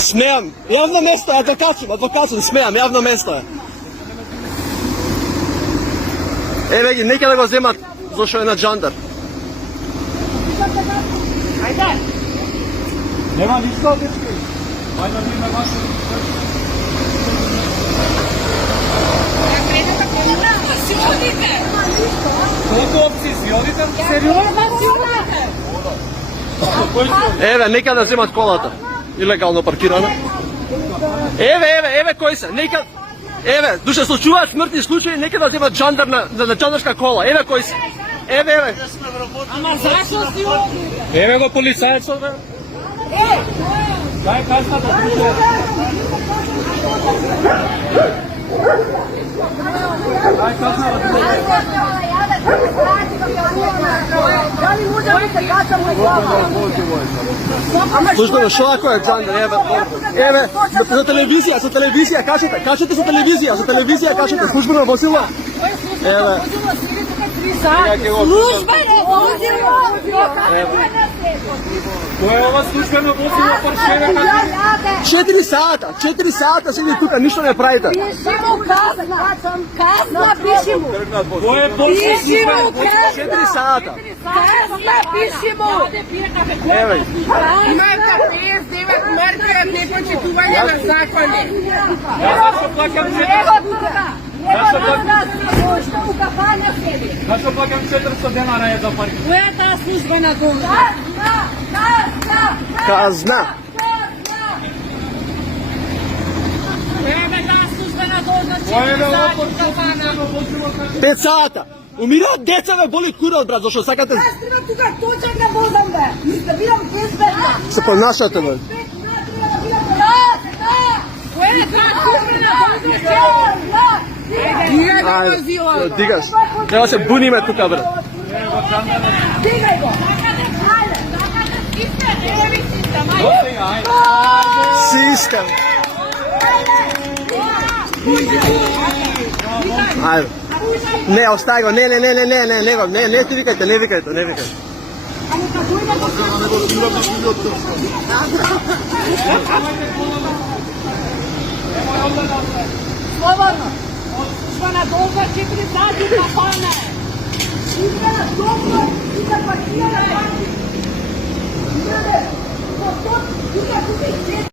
Смеам, јавно место е, адвокат сум, смеам, јавно место е. Еве ги, нека да го земат, зашо е на джандар. Ајде! Нема ништо, дечки. Ајде, ние на вашето. Си одите! Колку опции си одите? Сериозно си одите? Еве, нека да земат колата. Илегално паркирана. Еве кои се, нека... Еве, душе случуваат смртни случаи, нека да земат джандар на джандарска кола. Еве кои се. Еве. Ама зашо си одите? Еве го полицајецот, бе. Дај казната, друже. Дај казната, друже. Дали може да се качам на глава? Слушаме, шо ако е джандар, еве, за телевизија, качете за телевизија, качете, службено возило. Еве. Службено возило! Кој е ова службено возило, паршеве, кажи? 4 сата седи тука, ништо не правите. Пиши му казна пиши му! Кој е после Пиши му службено? 4 сата. Казна пиши му! Еве. Имате 59 маркера непочитување на закони. Јас зашто плакам 400 денара е за паркинг? Која е таа службена должност? Казна. Која е таа службена должност? Кој е ова кафана? службено возило? 5 сата. Умираат деца, бе, боли курот, брат, зашто сакате... Аз треба тука точак да возам, бе. Мисля, бидам безбедна. Се понашате, бе. Која е таа службена должност? Ајде, дигаш. Треба се буниме тука, брат. Дигай го. Систем. Ајде. Не, остави го, не, не ти викајте, не викајте. Слободно! Службена должност 4 сати кафана! Службена должност и да паркира на паркинг. Тука, тука,